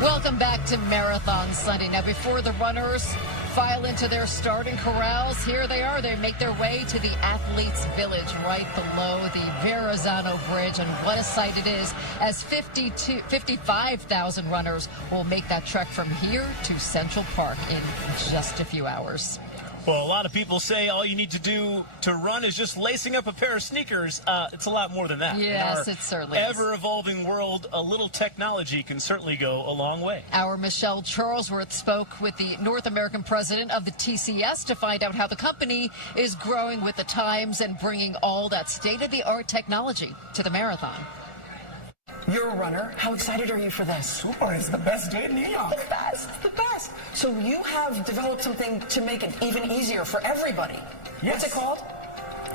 Welcome back to Marathon Sunday. Now, before the runners file into their starting corrals, here they are. They make their way to the Athletes Village right below the Verrazano Bridge. And what a sight it is, as 55,000 runners will make that trek from here to Central Park in just a few hours. Well, a lot of people say all you need to do to run is just lacing up a pair of sneakers. It's a lot more than that. Yes, it certainly is. Ever-evolving world, a little technology can certainly go a long way. Our Michelle Charlesworth spoke with the North American president of the TCS to find out how the company is growing with the times and bringing all that state-of-the-art technology to the marathon. You're a runner. How excited are you for this? Super. It's the best day in New York. The best. It's the best. So you have developed something to make it even easier for everybody. Yes. What's it called?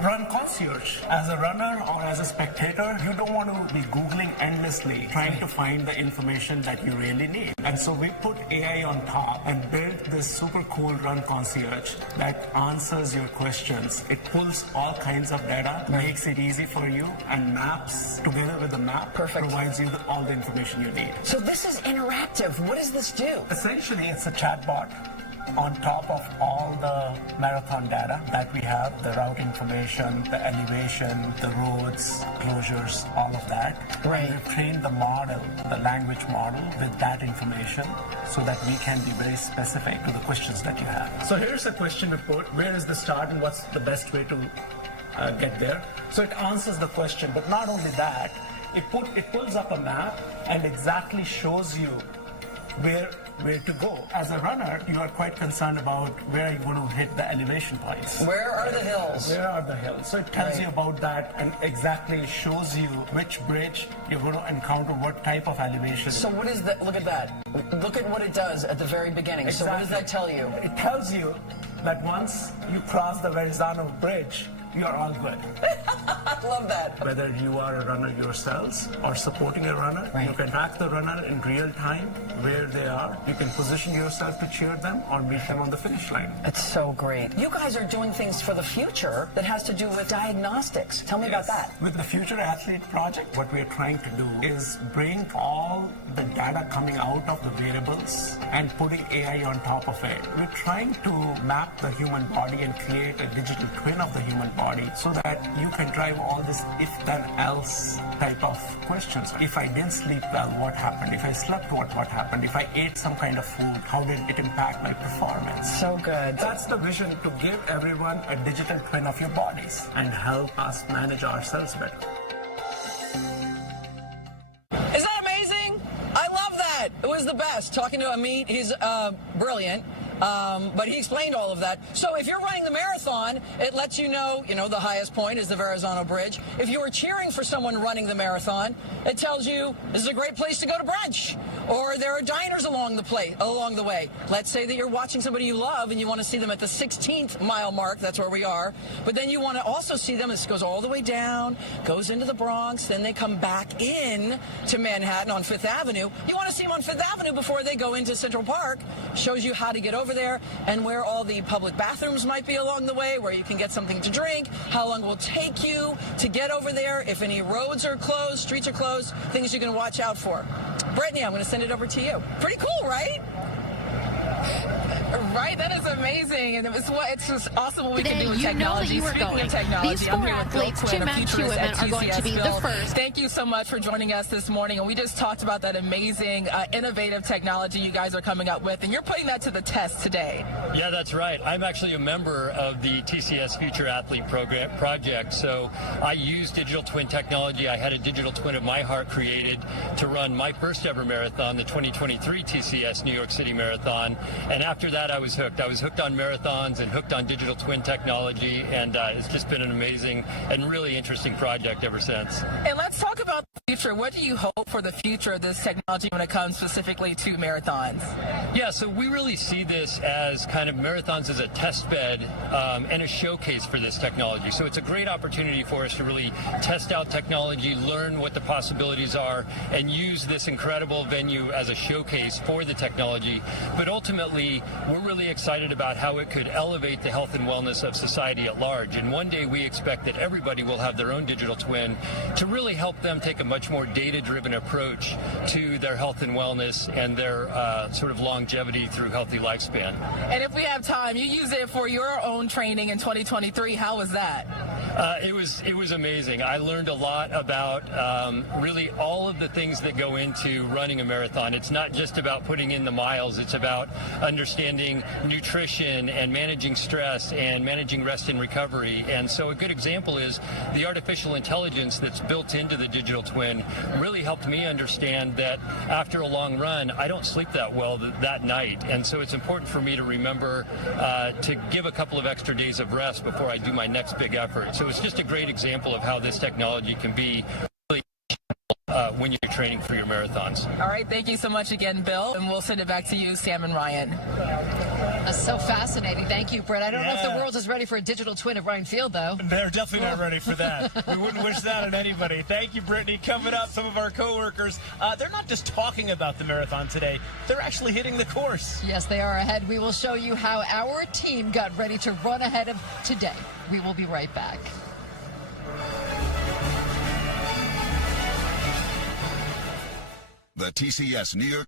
Run Concierge. As a runner or as a spectator, you don't want to be Googling endlessly, trying to find the information that you really need. And so we put AI on top and built this super cool Run Concierge that answers your questions. It pulls all kinds of data, makes it easy for you, and maps together with the map. Perfect. Provides you all the information you need. So this is interactive. What does this do? Essentially, it's a chatbot on top of all the marathon data that we have, the route information, the elevation, the roads, closures, all of that. Right. We've trained the model, the language model, with that information so that we can be very specific to the questions that you have. So here's a question we put: where is the start and what's the best way to get there? So it answers the question, but not only that, it pulls up a map and exactly shows you where to go. As a runner, you are quite concerned about where you're going to hit the elevation points. Where are the hills? Where are the hills? So it tells you about that and exactly shows you which bridge you're going to encounter, what type of elevation. So what is that? Look at that. Look at what it does at the very beginning. Exactly. So what does that tell you? It tells you that once you cross the Verrazano Bridge, you are all good. I love that. Whether you are a runner yourselves or supporting a runner, Right. you can track the runner in real time where they are. You can position yourself to cheer them or meet them on the finish line. It's so great. You guys are doing things for the future that has to do with diagnostics. Tell me about that. With the Future Athlete Project, what we're trying to do is bring all the data coming out of the variables and putting AI on top of it. We're trying to map the human body and create a digital twin of the human body so that you can drive all this if-then-else type of questions. If I didn't sleep well, what happened? If I slept, what happened? If I ate some kind of food, how did it impact my performance? So good. That's the vision, to give everyone a digital twin of your bodies and help us manage ourselves better. Is that amazing? I love that. It was the best. Talking to Amit, he's brilliant. But he explained all of that. So if you're running the marathon, it lets you know, the highest point is the Verrazano Bridge. If you were cheering for someone running the marathon, it tells you this is a great place to go to brunch. Or there are diners along the way. Let's say that you're watching somebody you love and you want to see them at the 16th mile mark. That's where we are. But then you want to also see them. This goes all the way down, goes into the Bronx. Then they come back in to Manhattan on Fifth Avenue. You want to see them on Fifth Avenue before they go into Central Park. Shows you how to get over there and where all the public bathrooms might be along the way, where you can get something to drink, how long it will take you to get over there, if any roads are closed, streets are closed, things you can watch out for. Brittany, I'm going to send it over to you. Pretty cool, right? Right, that is amazing, and it's just awesome what we can do with Today, technology. You know that you are going. Technology, These four athletes, 2 men, 2 women, are going to be the first. Thank you so much for joining us this morning, and we just talked about that amazing, innovative technology you guys are coming up with, and you're putting that to the test today. Yeah, that's right. I'm actually a member of the TCS Future Athlete project, so I use digital twin technology. I had a digital twin of my heart created to run my first ever marathon, the 2023 TCS New York City Marathon, and after that I was hooked. I was hooked on marathons and hooked on digital twin technology, and it's just been an amazing and really interesting project ever since. And let's talk about the future. What do you hope for the future of this technology when it comes specifically to marathons? Yeah, so we really see this as kind of marathons as a test bed and a showcase for this technology. So it's a great opportunity for us to really test out technology, learn what the possibilities are, and use this incredible venue as a showcase for the technology. But ultimately, ultimately, we're really excited about how it could elevate the health and wellness of society at large. And one day we expect that everybody will have their own digital twin to really help them take a much more data-driven approach to their health and wellness and their sort of longevity through healthy lifespan. And if we have time, you use it for your own training in 2023. How was that? It was amazing. I learned a lot about really all of the things that go into running a marathon. It's not just about putting in the miles. It's about understanding nutrition and managing stress and managing rest and recovery. And so a good example is the artificial intelligence that's built into the digital twin really helped me understand that after a long run, I don't sleep that well that night. And so it's important for me to remember to give a couple of extra days of rest before I do my next big effort. So it's just a great example of how this technology can be really when you're training for your marathons. All right, thank you so much again, Bill, and we'll send it back to you, Sam and Ryan. That's so fascinating. Thank you, Brett. I don't know if the world is ready for a digital twin of Ryan Field, though. They're definitely not ready for that. We wouldn't wish that on anybody. Thank you, Brittany. Coming up, some of our coworkers, they're not just talking about the marathon today. They're actually hitting the course. Yes, they are ahead. We will show you how our team got ready to run ahead of today. We will be right back. The TCS New York.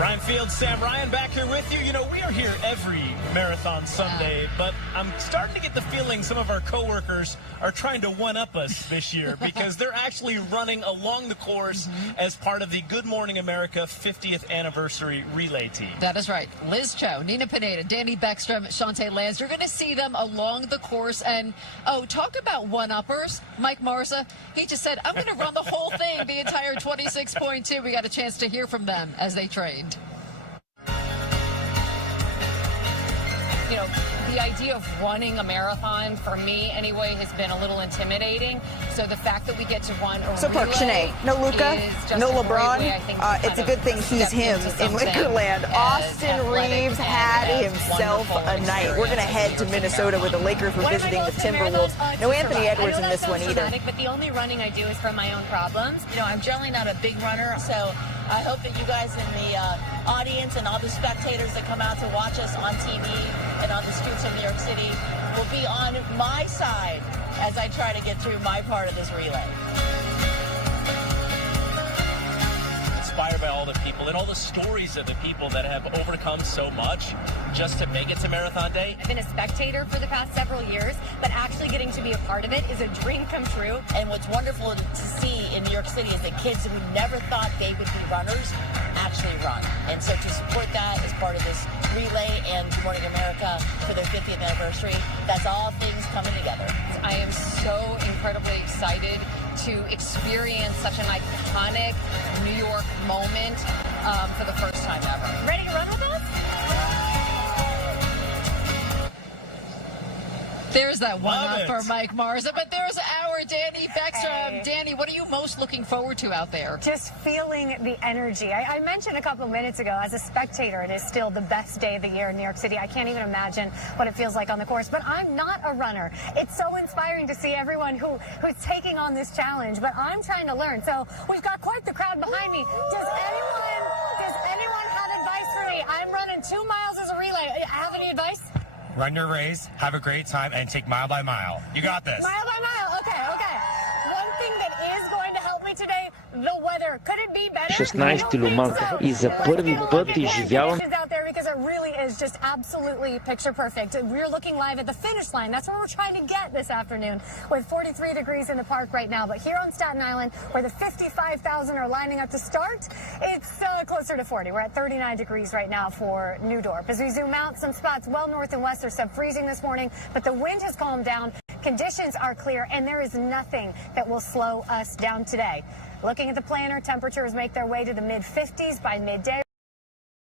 Ryan Field, Sam Ryan back here with you. You know, we are here every Marathon Sunday, but I'm starting to get the feeling some of our coworkers are trying to one-up us this year because they're actually running along the course as part of the Good Morning America 50th Anniversary Relay Team. That is right. Liz Cho, Nina Pineda, Danny Beckstrom, Shantae Lands. You're going to see them along the course. And, oh, talk about one-uppers. Mike Marza, he just said, I'm going to run the whole thing, the entire 26.2. We got a chance to hear from them as they trained. You know, the idea of running a marathon, for me anyway, has been a little intimidating. So the fact that we get to run a so Park, Shanae, no Luka, no LeBron. It's a good thing he's him in Lakerland. Austin Reeves had himself a night. We're going to head to Minnesota where the Lakers were visiting the Timberwolves. No Anthony Edwards in this one either. But the only running I do is from my own problems. You know, I'm generally not a big runner, so I hope that you guys in the audience and all the spectators that come out to watch us on TV and on the streets of New York City will be on my side as I try to get through my part of this relay. Inspired by all the people and all the stories of the people that have overcome so much just to make it to Marathon Day. I've been a spectator for the past several years, but actually getting to be a part of it is a dream come true. And what's wonderful to see in New York City is that kids who never thought they would be runners actually run. And so to support that as part of this relay and supporting America for their 50th anniversary, that's all things coming together. I am so incredibly excited to experience such an iconic New York moment for the first time ever. Ready to run with us? There's that one up for Mike Marza, but there's our Danny Beckstrom. Hey. Danny, what are you most looking forward to out there? Just feeling the energy. I mentioned a couple of minutes ago, as a spectator, it is still the best day of the year in New York City. I can't even imagine what it feels like on the course, but I'm not a runner. It's so inspiring to see everyone who's taking on this challenge, but I'm trying to learn. So we've got quite the crowd behind me. Does anyone have advice for me? I'm running 2 miles as a relay. Have any advice? Run your race, have a great time, and take mile by mile. You got this. Mile by mile. Okay. One thing that is going to help me today, the weather. Could it be better? 16 lumaka i za prvi put iživljavam. Out there because it really is just absolutely picture perfect. We're looking live at the finish line. That's where we're trying to get this afternoon with 43 degrees in the park right now. But here on Staten Island, where the 55,000 are lining up to start, it's closer to 40. We're at 39 degrees right now for New Dorp. As we zoom out, some spots well north and west are sub-freezing this morning, but the wind has calmed down. Conditions are clear, and there is nothing that will slow us down today. Looking at the planner, temperatures make their way to the mid-50s by midday.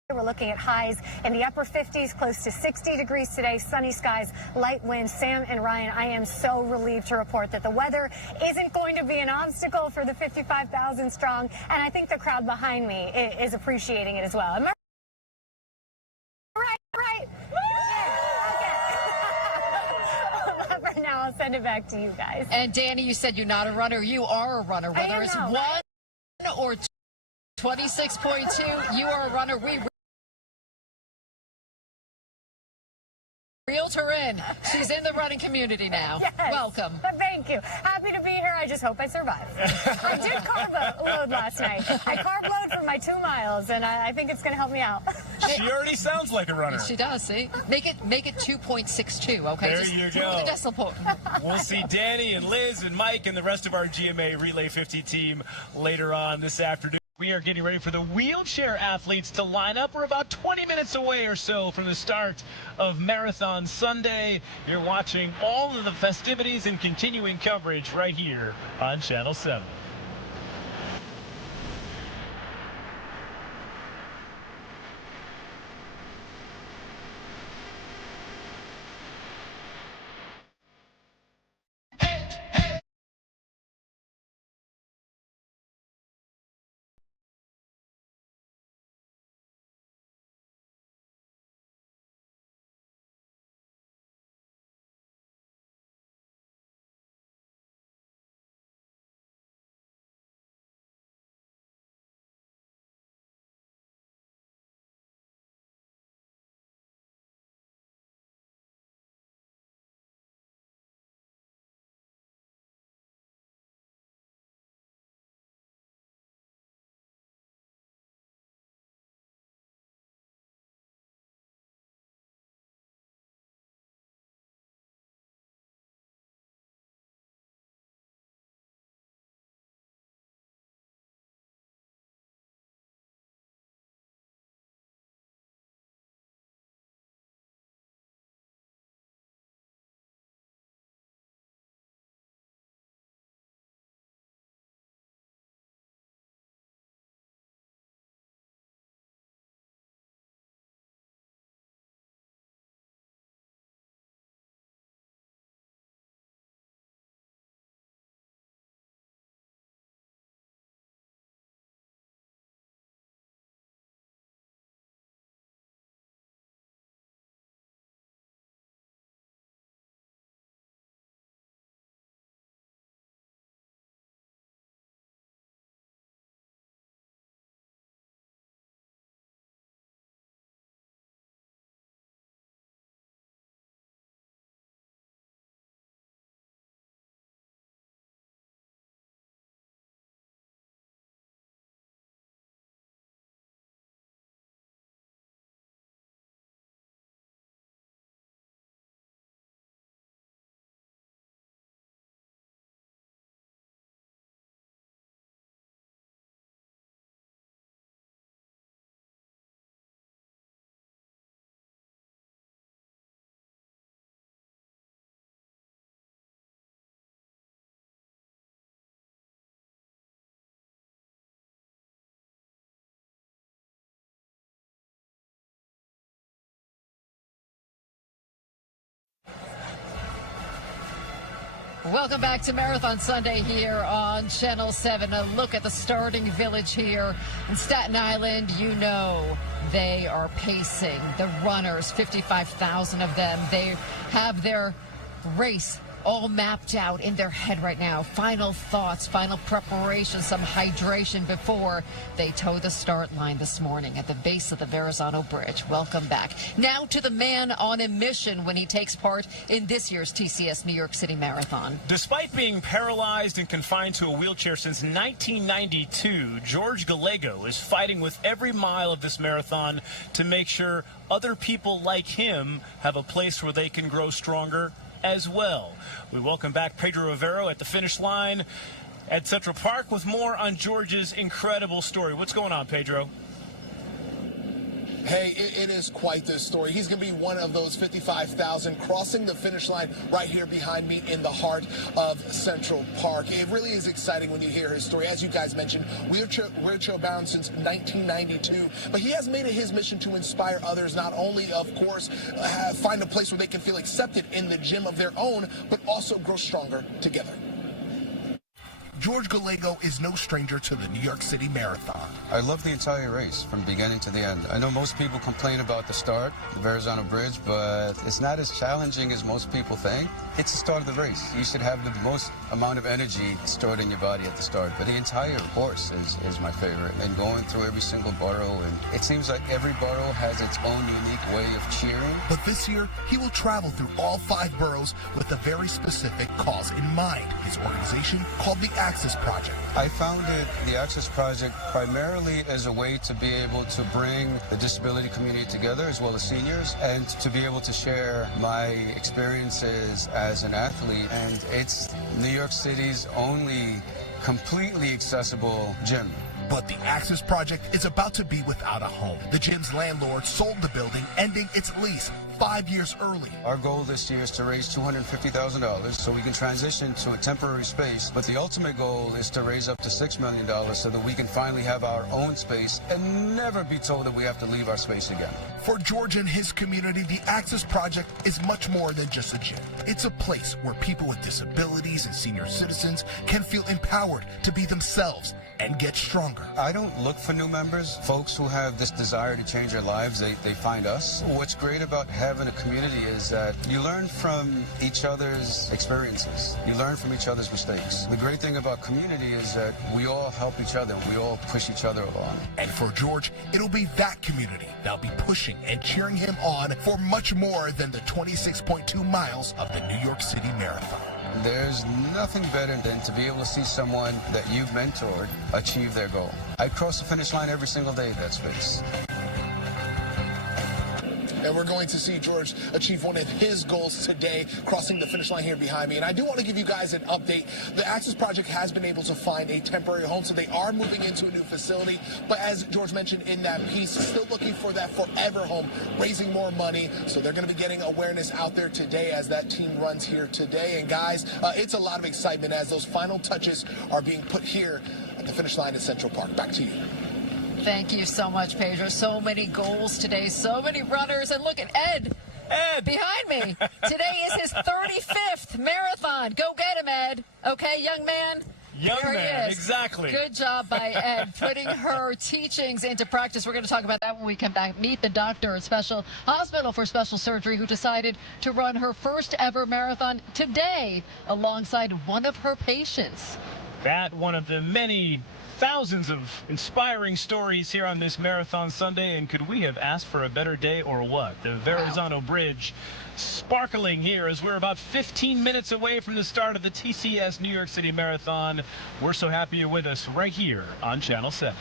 We're looking at highs in the upper 50s, close to 60 degrees today, sunny skies, light winds. Sam and Ryan, I am so relieved to report that the weather isn't going to be an obstacle for the 55,000 strong, and I think the crowd behind me is appreciating it as well. Am I right? Okay. For now, I'll send it back to you guys. And Danny, you said you're not a runner. You are a runner, whether it's 1 or 26.2, you are a runner. We reeled her in. She's in the running community now. Yes. Welcome. Thank you. Happy to be here. I just hope I survive. I did carb load last night. I carb load for my 2 miles, and I think it's going to help me out. She already sounds like a runner. She does, see? Make it 2.62, okay? There Just you go. The decimal point. We'll see Danny and Liz and Mike and the rest of our GMA Relay 50 team later on this afternoon. We are getting ready for the wheelchair athletes to line up. We're about 20 minutes away or so from the start of Marathon Sunday. You're watching all of the festivities and continuing coverage right here on Channel 7. Welcome back to Marathon Sunday here on Channel 7. A look at the starting village here in Staten Island. You know they are pacing the runners, 55,000 of them. They have their race all mapped out in their head right now. Final thoughts, final preparation, some hydration before they toe the start line this morning at the base of the Verrazano Bridge. Welcome back. Now to the man on a mission when he takes part in this year's TCS New York City Marathon. Despite being paralyzed and confined to a wheelchair since 1992, George Gallego is fighting with every mile of this marathon to make sure other people like him have a place where they can grow stronger as well. We welcome back Pedro Rivero at the finish line at Central Park with more on George's incredible story. What's going on, Pedro? Hey, it is quite this story. He's going to be one of those 55,000 crossing the finish line right here behind me in the heart of Central Park. It really is exciting when you hear his story. As you guys mentioned, wheelchair bound since 1992, but he has made it his mission to inspire others, not only, of course, find a place where they can feel accepted in the gym of their own, but also grow stronger together. George Gallego is no stranger to the New York City Marathon. I love the entire race from beginning to the end. I know most people complain about the start, the Verrazano Bridge, but it's not as challenging as most people think. It's the start of the race. You should have the most amount of energy stored in your body at the start, but the entire course is my favorite. And going through every single borough, and it seems like every borough has its own unique way of cheering. But this year, he will travel through all 5 boroughs with a very specific cause in mind. His organization called the Access Project. I founded the Access Project primarily as a way to be able to bring the disability community together, as well as seniors, and to be able to share my experiences as an athlete. And it's New York City's only completely accessible gym. But the Access Project is about to be without a home. The gym's landlord sold the building, ending its lease 5 years early. Our goal this year is to raise $250,000 so we can transition to a temporary space. But the ultimate goal is to raise up to $6 million so that we can finally have our own space and never be told that we have to leave our space again. For George and his community, the Access Project is much more than just a gym. It's a place where people with disabilities and senior citizens can feel empowered to be themselves and get stronger. I don't look for new members. Folks who have this desire to change their lives, they find us. What's great about having a community is that you learn from each other's experiences. You learn from each other's mistakes. The great thing about community is that we all help each other. We all push each other along. And for George, it'll be that community that'll be pushing and cheering him on for much more than the 26.2 miles of the New York City Marathon. There's nothing better than to be able to see someone that you've mentored achieve their goal. I cross the finish line every single day at that space. And we're going to see George achieve one of his goals today, crossing the finish line here behind me. And I do want to give you guys an update. The Access Project has been able to find a temporary home, so they are moving into a new facility. But as George mentioned in that piece, still looking for that forever home, raising more money. So they're going to be getting awareness out there today as that team runs here today. And guys, it's a lot of excitement as those final touches are being put here at the finish line at Central Park. Back to you. Thank you so much, Pedro. So many goals today, so many runners. And look at Ed. Ed! Behind me. Today is his 35th marathon. Go get him, Ed. Okay, young man? Young there man, he is. exactly. Good job by Ed, putting her teachings into practice. We're going to talk about that when we come back. Meet the doctor at Special Hospital for Special Surgery who decided to run her first ever marathon today alongside one of her patients. That one of the many thousands of inspiring stories here on this Marathon Sunday, and could we have asked for a better day or what? The Verrazano Bridge sparkling here as we're about 15 minutes away from the start of the TCS New York City Marathon. We're so happy you're with us right here on Channel 7.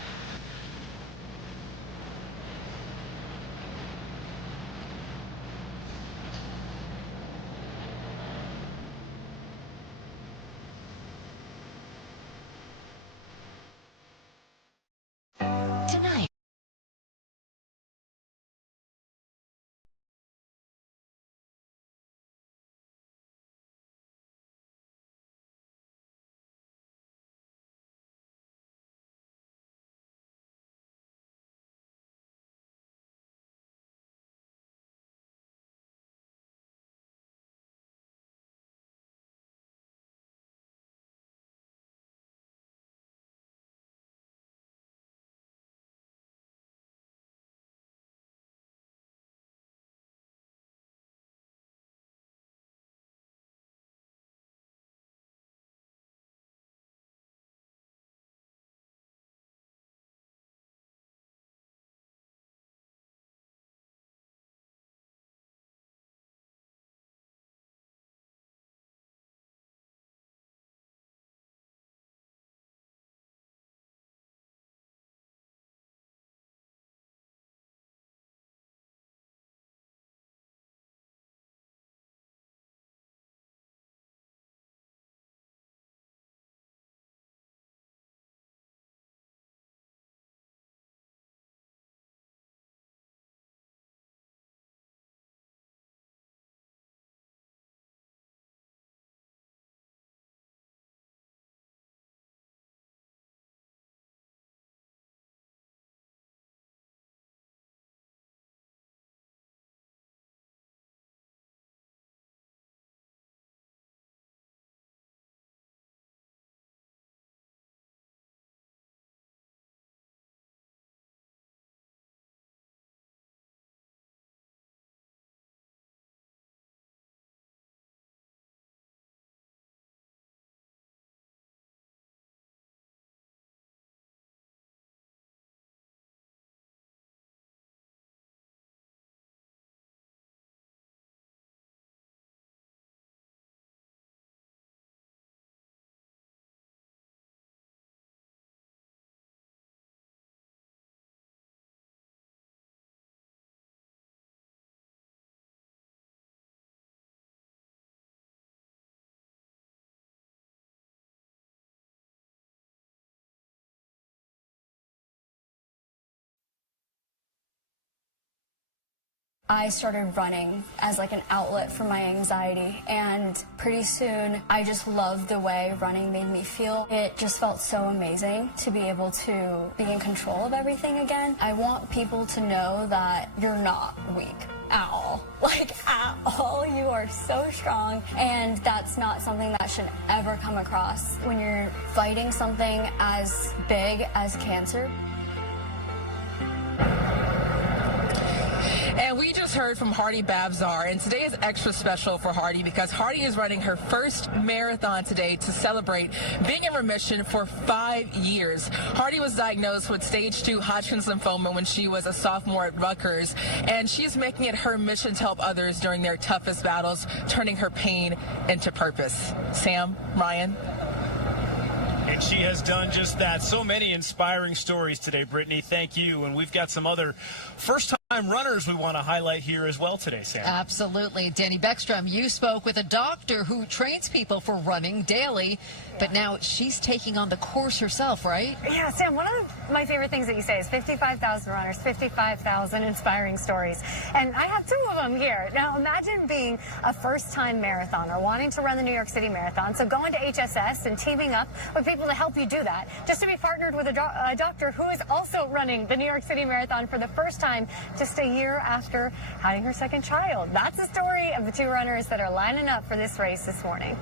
I started running as like an outlet for my anxiety, and pretty soon I just loved the way running made me feel. It just felt so amazing to be able to be in control of everything again. I want people to know that you're not weak at all. Like, at all. You are so strong, and that's not something that should ever come across when you're fighting something as big as cancer. And we just heard from Hardy Babzar, and today is extra special for Hardy because Hardy is running her first marathon today to celebrate being in remission for 5 years. Hardy was diagnosed with stage 2 Hodgkin's lymphoma when she was a sophomore at Rutgers, and she's making it her mission to help others during their toughest battles, turning her pain into purpose. Sam, Ryan. And she has done just that. So many inspiring stories today, Brittany. Thank you. And we've got some other first-time runners we want to highlight here as well today, Sam. Absolutely. Danny Beckstrom, you spoke with a doctor who trains people for running daily, but now she's taking on the course herself, right? Yeah, Sam, one of my favorite things that you say is 55,000 runners, 55,000 inspiring stories. And I have 2 of them here. Now, imagine being a first-time marathoner, wanting to run the New York City Marathon, so going to HSS and teaming up with people to help you do that, just to be partnered with a doctor who is also running the New York City Marathon for the first time just a year after having her second child. That's the story of the 2 runners that are lining up for this race this morning.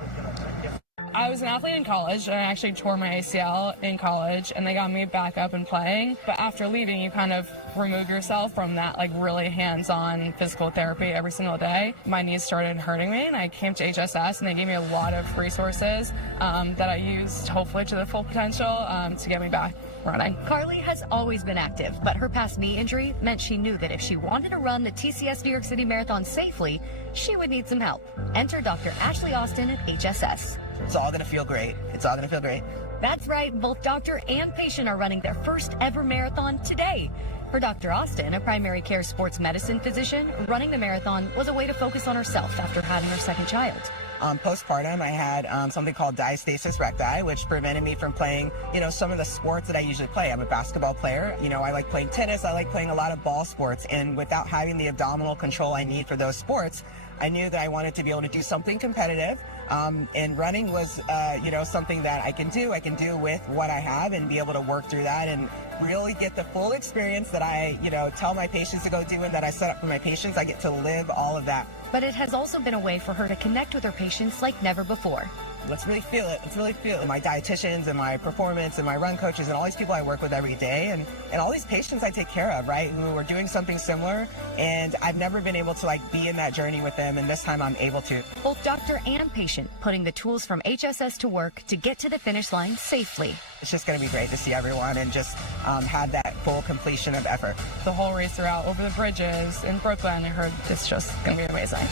I was an athlete in college, and I actually tore my ACL in college, and they got me back up and playing. But after leaving, you kind of remove yourself from that like really hands-on physical therapy every single day. My knees started hurting me, and I came to HSS, and they gave me a lot of resources that I used hopefully to the full potential to get me back running. Carly has always been active, but her past knee injury meant she knew that if she wanted to run the TCS New York City Marathon safely, she would need some help. Enter Dr. Ashley Austin at HSS. It's all going to feel great. It's all going to feel great. That's right. Both doctor and patient are running their first ever marathon today. For Dr. Austin, a primary care sports medicine physician, running the marathon was a way to focus on herself after having her second child. Postpartum, I had something called diastasis recti, which prevented me from playing, some of the sports that I usually play. I'm a basketball player. I like playing tennis. I like playing a lot of ball sports. And without having the abdominal control I need for those sports, I knew that I wanted to be able to do something competitive. And running was, something that I can do. I can do with what I have and be able to work through that and really get the full experience that I, tell my patients to go do and that I set up for my patients. I get to live all of that. But it has also been a way for her to connect with her patients like never before. Let's really feel it. Let's really feel it. My dietitians and my performance and my run coaches and all these people I work with every day and all these patients I take care of, right, who are doing something similar. And I've never been able to be in that journey with them. And this time I'm able to. Both doctor and patient putting the tools from HSS to work to get to the finish line safely. It's just going to be great to see everyone and just have that full completion of effort. The whole race throughout over the bridges in Brooklyn, I heard it's just going to be amazing.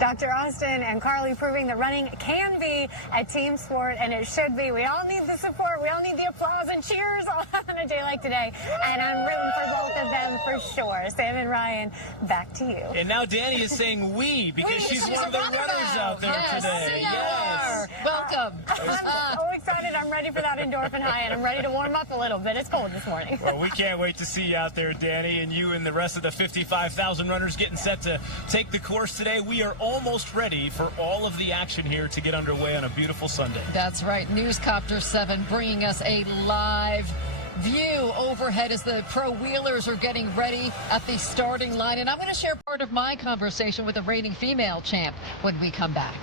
Dr. Austin and Carly proving that running can be a team sport, and it should be. We all need the support. We all need the applause and cheers on a day like today. And I'm rooting for both of them for sure. Sam and Ryan, back to you. And now Danny is saying we because she's one of the runners out there today. Yes. Welcome. I'm so excited. I'm ready for that endorphin high, and I'm ready to warm up a little bit. It's cold this morning. Well, we can't wait to see you out there, Danny, and you and the rest of the 55,000 runners getting set to take the course today. We are almost ready for all of the action here to get underway on a beautiful Sunday. That's right. Newscopter 7 bringing us a live view overhead as the pro wheelers are getting ready at the starting line. And I'm going to share part of my conversation with the reigning female champ when we come back.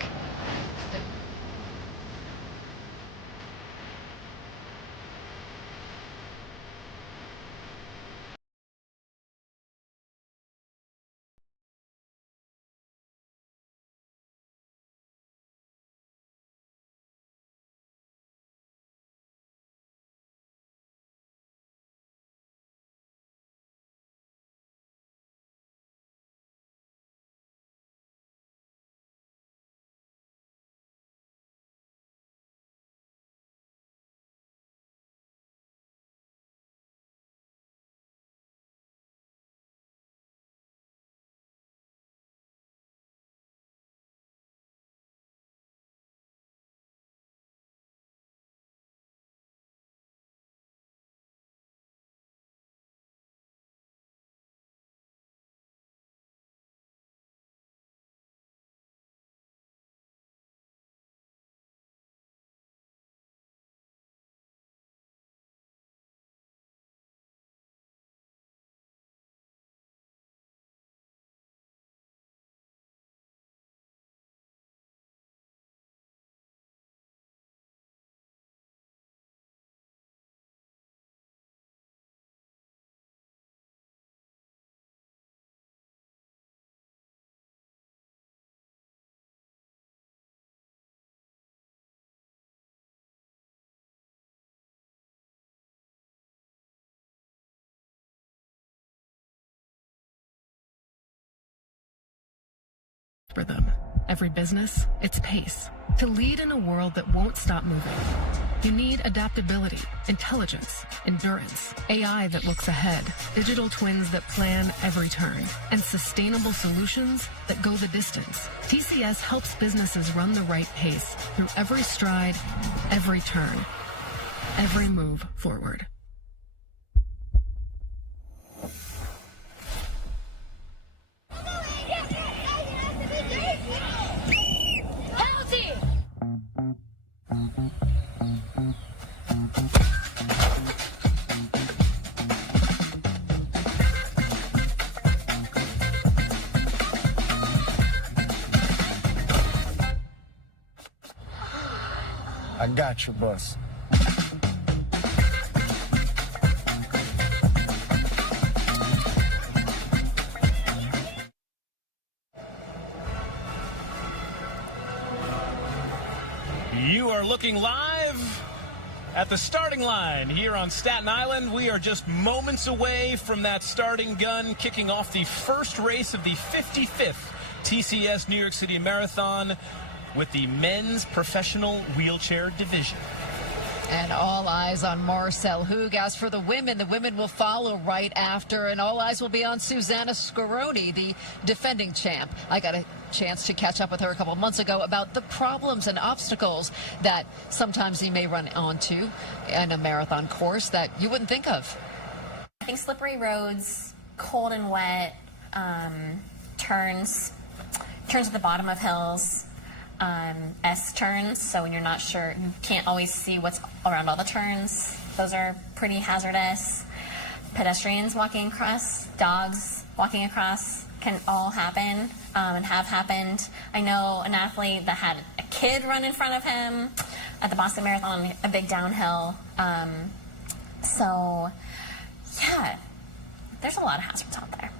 rhythm, every business its pace. To lead in a world that won't stop moving, you need adaptability, intelligence, endurance, AI that looks ahead, digital twins that plan every turn, and sustainable solutions that go the distance. TCS helps businesses run the right pace through every stride, every turn, every move forward. I got you, boss. You are looking live at the starting line here on Staten Island. We are just moments away from that starting gun, kicking off the first race of the 55th TCS New York City Marathon with the men's professional wheelchair division. And all eyes on Marcel Hug. As for the women will follow right after, and all eyes will be on Susanna Scaroni, the defending champ. I got a chance to catch up with her a couple months ago about the problems and obstacles that sometimes you may run onto in a marathon course that you wouldn't think of. I think slippery roads, cold and wet, turns at the bottom of hills, S-turns, so when you're not sure, you can't always see what's around all the turns. Those are pretty hazardous. Pedestrians walking across, dogs walking across can all happen and have happened. I know an athlete that had a kid run in front of him at the Boston Marathon, a big downhill. So, yeah, there's a lot of hazards out there.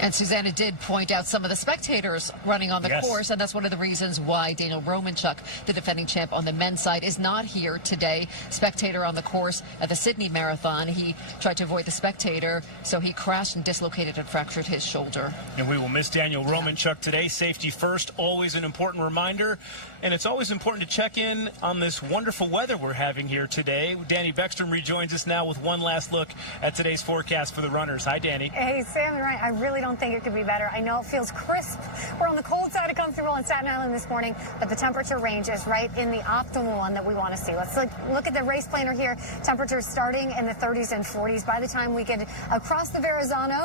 And Susanna did point out some of the spectators running on the course, and that's one of the reasons why Daniel Romanchuk, the defending champ on the men's side, is not here today. Spectator on the course at the Sydney Marathon. He tried to avoid the spectator, so he crashed and dislocated and fractured his shoulder. And we will miss Daniel Romanchuk today. Safety first, always an important reminder. And it's always important to check in on this wonderful weather we're having here today. Danny Beckstrom rejoins us now with one last look at today's forecast for the runners. Hi, Danny. Hey, Sam, you're right. I really don't think it could be better. I know it feels crisp. We're on the cold side of comfortable on Staten Island this morning, but the temperature range is right in the optimal one that we want to see. Let's look at the race planner here. Temperatures starting in the 30s and 40s. By the time we get across the Verrazano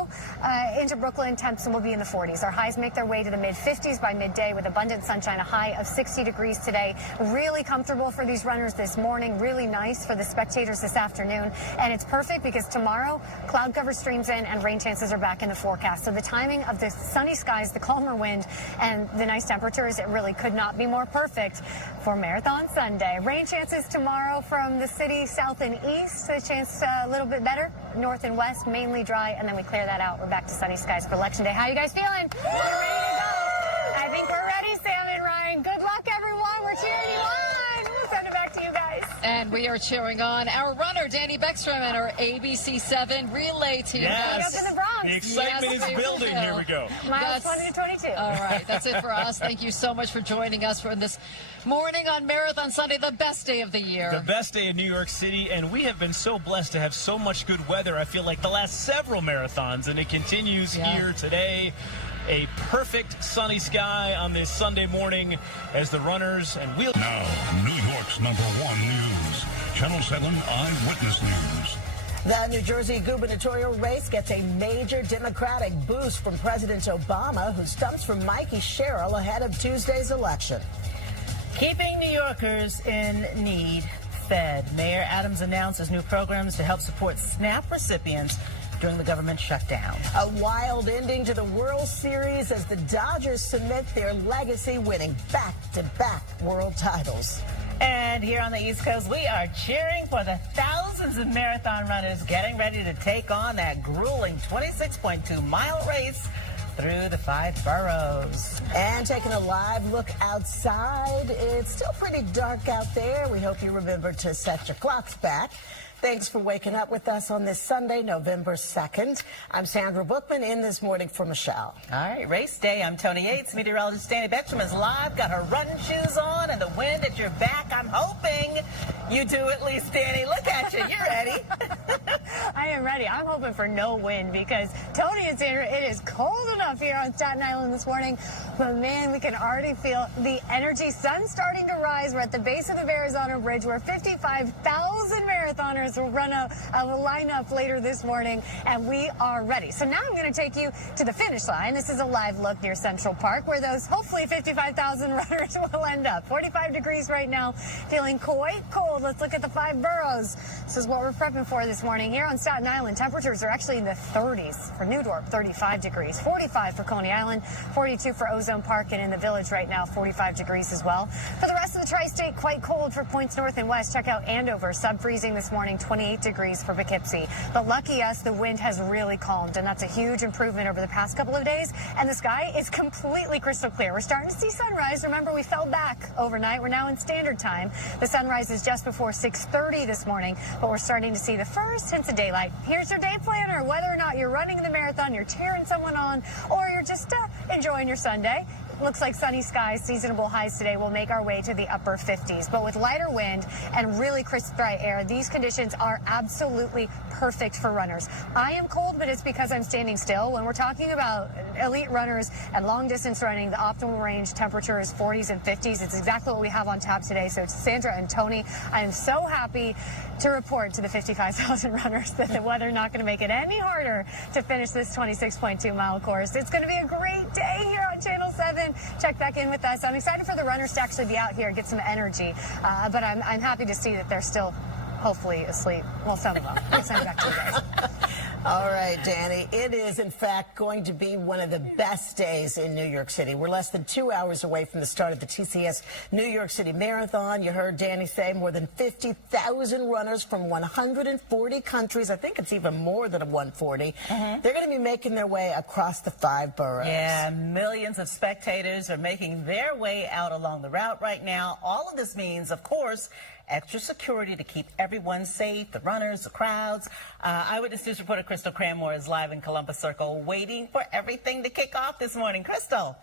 into Brooklyn, temps will be in the 40s. Our highs make their way to the mid-50s by midday with abundant sunshine, a high of 60 degrees today. Really comfortable for these runners this morning. Really nice for the spectators this afternoon. And it's perfect because tomorrow cloud cover streams in and rain chances are back in the forecast. So the timing of the sunny skies, the calmer wind, and the nice temperatures, it really could not be more perfect for Marathon Sunday. Rain chances tomorrow from the city south and east. A chance a little bit better. North and west, mainly dry, and then we clear that out. We're back to sunny skies for Election Day. How you guys feeling? We're ready to go. I think we're ready, Sam and Ryan. Good luck, everyone. We're cheering you on. We'll send it back to you guys. And we are cheering on our runner, Danny Beckstrom, and our ABC 7 relay team. Yes. Up in the Bronx. The excitement is building. Here we go. Miles 20 to 22. All right. That's it for us. Thank you so much for joining us for this morning on Marathon Sunday, the best day of the year. The best day in New York City, and we have been so blessed to have so much good weather. I feel like the last several marathons, and it continues here today. A perfect sunny sky on this Sunday morning as the runners and wheel. Now, New York's #1 news. Channel 7 Eyewitness News. The New Jersey gubernatorial race gets a major Democratic boost from President Obama, who stumps for Mikey Sherrill ahead of Tuesday's election. Keeping New Yorkers in need fed. Mayor Adams announces new programs to help support SNAP recipients during the government shutdown. A wild ending to the World Series as the Dodgers cement their legacy, winning back-to-back world titles. And here on the East Coast, we are cheering for the thousands of marathon runners getting ready to take on that grueling 26.2-mile race through the 5 boroughs. And taking a live look outside, it's still pretty dark out there. We hope you remember to set your clocks back. Thanks for waking up with us on this Sunday, November 2nd. I'm Sandra Bookman in this morning for Michelle. All right, race day. I'm Tony Yates. Meteorologist Danny Beckstrom is live. Got her running shoes on and the wind at your back. I'm hoping you do at least, Danny. Look at you. You're ready. I am ready. I'm hoping for no wind because Tony and Sandra, it is cold enough here on Staten Island this morning. But man, we can already feel the energy. Sun's starting to rise. We're at the base of the Verrazano Bridge where 55,000 marathoners will run a lineup later this morning, and we are ready. So now I'm going to take you to the finish line. This is a live look near Central Park where those hopefully 55,000 runners will end up. 45 degrees right now, feeling quite cold. Let's look at the 5 boroughs. This is what we're prepping for this morning. Here on Staten Island, temperatures are actually in the 30s. For New Dorp, 35 degrees, 45 for Coney Island, 42 for Ozone Park, and in the Village right now, 45 degrees as well. For the rest of the tri-state, quite cold for points north and west. Check out Andover, sub-freezing this morning, 28 degrees for Poughkeepsie. But lucky us, the wind has really calmed, and that's a huge improvement over the past couple of days. And the sky is completely crystal clear. We're starting to see sunrise. Remember, we fell back overnight. We're now in standard time. The sunrise is just before 6:30 this morning, but we're starting to see the first hints of daylight. Here's your day planner. Whether or not you're running the marathon, you're cheering someone on, or you're just enjoying your Sunday. Looks like sunny skies, seasonable highs today will make our way to the upper 50s. But with lighter wind and really crisp, dry air, these conditions are absolutely perfect for runners. I am cold, but it's because I'm standing still. When we're talking about elite runners and long distance running, the optimal range temperature is 40s and 50s. It's exactly what we have on tap today. So Sandra and Tony, I am so happy to report to the 55,000 runners that the weather not going to make it any harder to finish this 26.2-mile course. It's going to be a great day here on Channel 7. Check back in with us. I'm excited for the runners to actually be out here and get some energy, but I'm happy to see that they're still hopefully asleep. Well, some of them. I'll send it back to you guys. All right, Danny. It is, in fact, going to be one of the best days in New York City. We're less than 2 hours away from the start of the TCS New York City Marathon. You heard Danny say more than 50,000 runners from 140 countries. I think it's even more than 140. They're going to be making their way across the 5 boroughs. Yeah, millions of spectators are making their way out along the route right now. All of this means, of course, extra security to keep everyone safe, the runners, the crowds. Eyewitness News reporter Crystal Cranmore is live in Columbus Circle waiting for everything to kick off this morning. Crystal.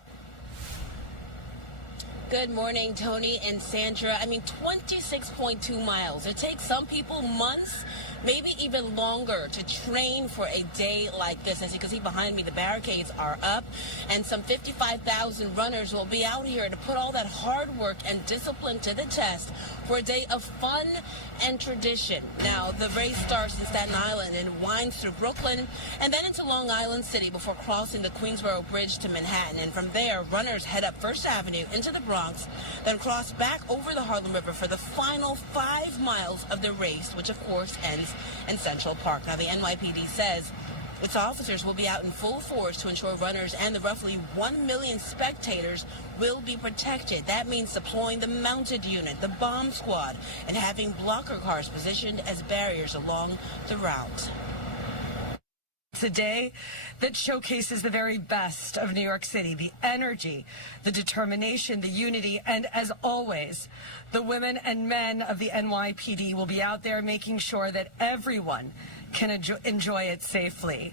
Good morning, Tony and Sandra. 26.2 miles. It takes some people months, maybe even longer, to train for a day like this. As you can see behind me, the barricades are up, and some 55,000 runners will be out here to put all that hard work and discipline to the test for a day of fun and tradition. Now, the race starts in Staten Island and winds through Brooklyn and then into Long Island City before crossing the Queensboro Bridge to Manhattan. And from there, runners head up First Avenue into the Bronx, then cross back over the Harlem River for the final 5 miles of the race, which of course ends in Central Park. Now, the NYPD says its officers will be out in full force to ensure runners and the roughly 1 million spectators will be protected. That means deploying the mounted unit, the bomb squad, and having blocker cars positioned as barriers along the route. Today that showcases the very best of New York City, the energy, the determination, the unity, and as always, the women and men of the NYPD will be out there making sure that everyone can enjoy it safely.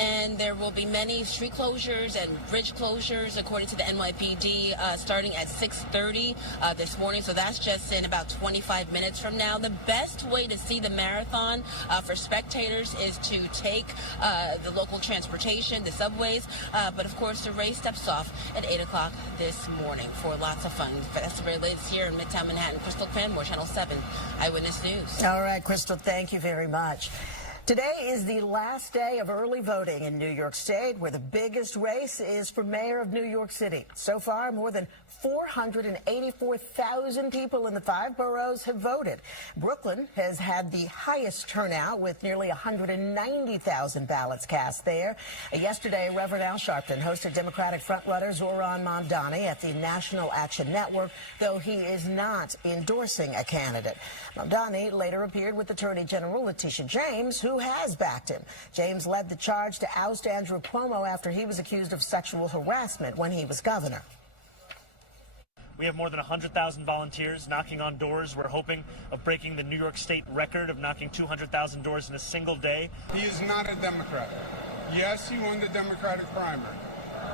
And there will be many street closures and bridge closures, according to the NYPD, starting at 6:30 this morning. So that's just in about 25 minutes from now. The best way to see the marathon for spectators is to take the local transportation, the subways. But of course, the race steps off at 8 o'clock this morning for lots of fun. That's the very latest here in Midtown Manhattan. Crystal Cranmore, Channel 7 Eyewitness News. All right, Crystal, thank you very much. Today is the last day of early voting in New York State, where the biggest race is for mayor of New York City. So far, more than 484,000 people in the 5 boroughs have voted. Brooklyn has had the highest turnout with nearly 190,000 ballots cast there. Yesterday, Reverend Al Sharpton hosted Democratic frontrunner Zohran Mamdani at the National Action Network, though he is not endorsing a candidate. Mamdani later appeared with Attorney General Letitia James, who has backed him. James led the charge to oust Andrew Cuomo after he was accused of sexual harassment when he was governor. We have more than 100,000 volunteers knocking on doors. We're hoping of breaking the New York State record of knocking 200,000 doors in a single day. He is not a Democrat. Yes, he won the Democratic primary,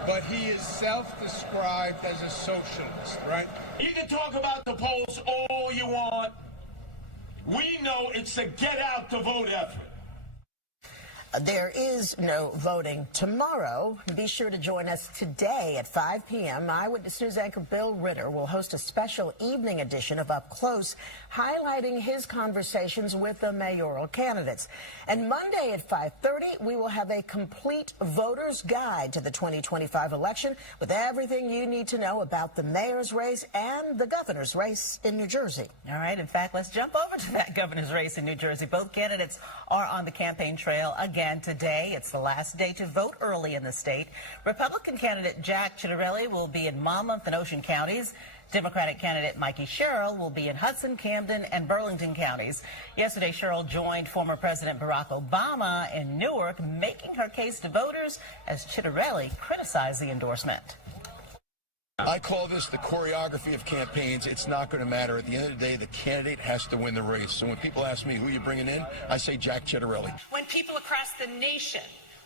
but he is self-described as a socialist, right? You can talk about the polls all you want. We know it's a get out the vote effort. There is no voting tomorrow. Be sure to join us today at 5 p.m. Eyewitness News anchor Bill Ritter will host a special evening edition of Up Close, highlighting his conversations with the mayoral candidates. And Monday at 5:30, we will have a complete voter's guide to the 2025 election with everything you need to know about the mayor's race and the governor's race in New Jersey. All right. In fact, let's jump over to that governor's race in New Jersey. Both candidates are on the campaign trail again today. It's the last day to vote early in the state. Republican candidate Jack Ciattarelli will be in Monmouth and Ocean counties. Democratic candidate Mikey Sherrill will be in Hudson, Camden, and Burlington counties. Yesterday, Sherrill joined former President Barack Obama in Newark, making her case to voters as Ciattarelli criticized the endorsement. I call this the choreography of campaigns. It's not going to matter. At the end of the day, the candidate has to win the race. So when people ask me who you're bringing in, I say Jack Ciattarelli. When people across the nation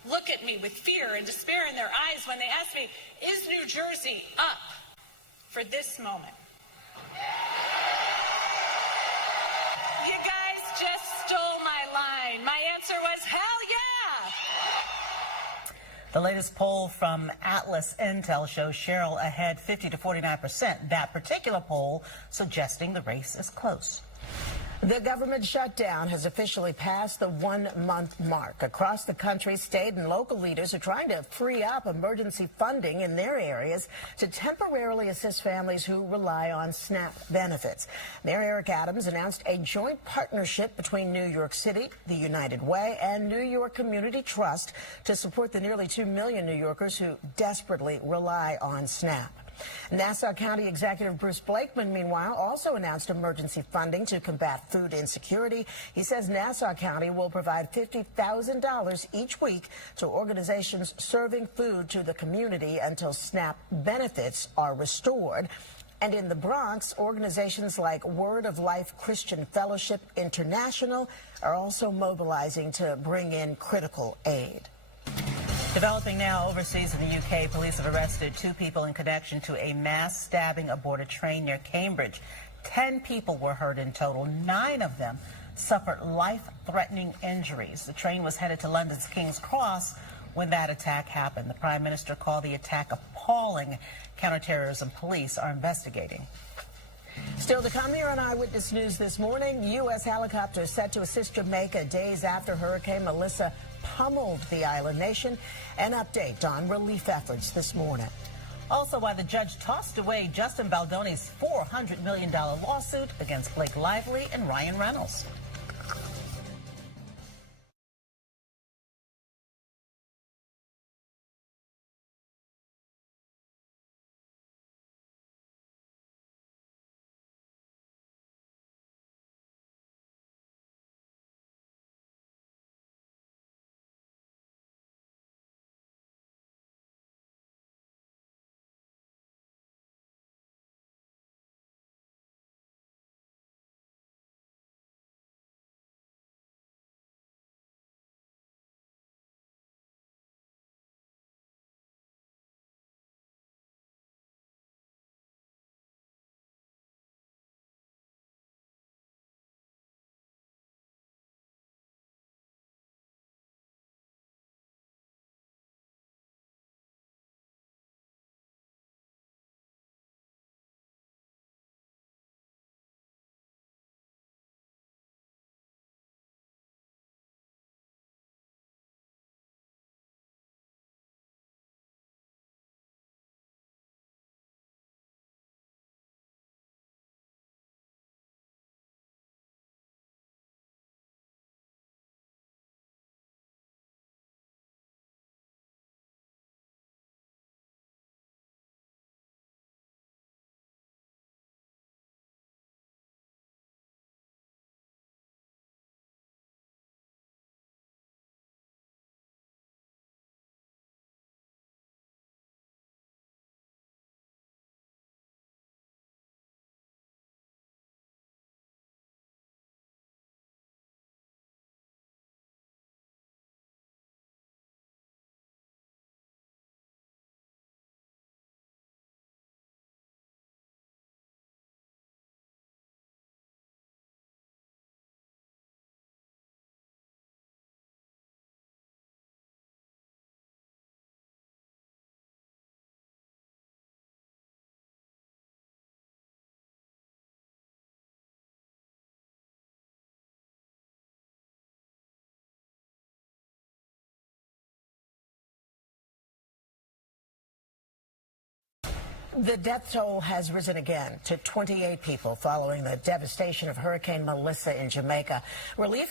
look at me with fear and despair in their eyes when they ask me, is New Jersey up for this moment? You guys just stole my line. My answer was, hell yeah! The latest poll from Atlas Intel shows Sherrill ahead 50 to 49%. That particular poll suggesting the race is close. The government shutdown has officially passed the 1-month mark. Across the country, state and local leaders are trying to free up emergency funding in their areas to temporarily assist families who rely on SNAP benefits. Mayor Eric Adams announced a joint partnership between New York City, the United Way, and New York Community Trust to support the nearly 2 million New Yorkers who desperately rely on SNAP. Nassau County Executive Bruce Blakeman, meanwhile, also announced emergency funding to combat food insecurity. He says Nassau County will provide $50,000 each week to organizations serving food to the community until SNAP benefits are restored. And in the Bronx, organizations like Word of Life Christian Fellowship International are also mobilizing to bring in critical aid. Developing now overseas in the UK, police have arrested 2 people in connection to a mass stabbing aboard a train near Cambridge. 10 people were hurt in total. 9 of them suffered life-threatening injuries. The train was headed to London's King's Cross when that attack happened. The Prime Minister called the attack appalling. Counterterrorism police are investigating. Still to come here on Eyewitness News this morning, U.S. helicopters set to assist Jamaica days after Hurricane Melissa pummeled the island nation. An update on relief efforts this morning. Also, why the judge tossed away Justin Baldoni's $400 million lawsuit against Blake Lively and Ryan Reynolds. The death toll has risen again to 28 people following the devastation of Hurricane Melissa in Jamaica. Relief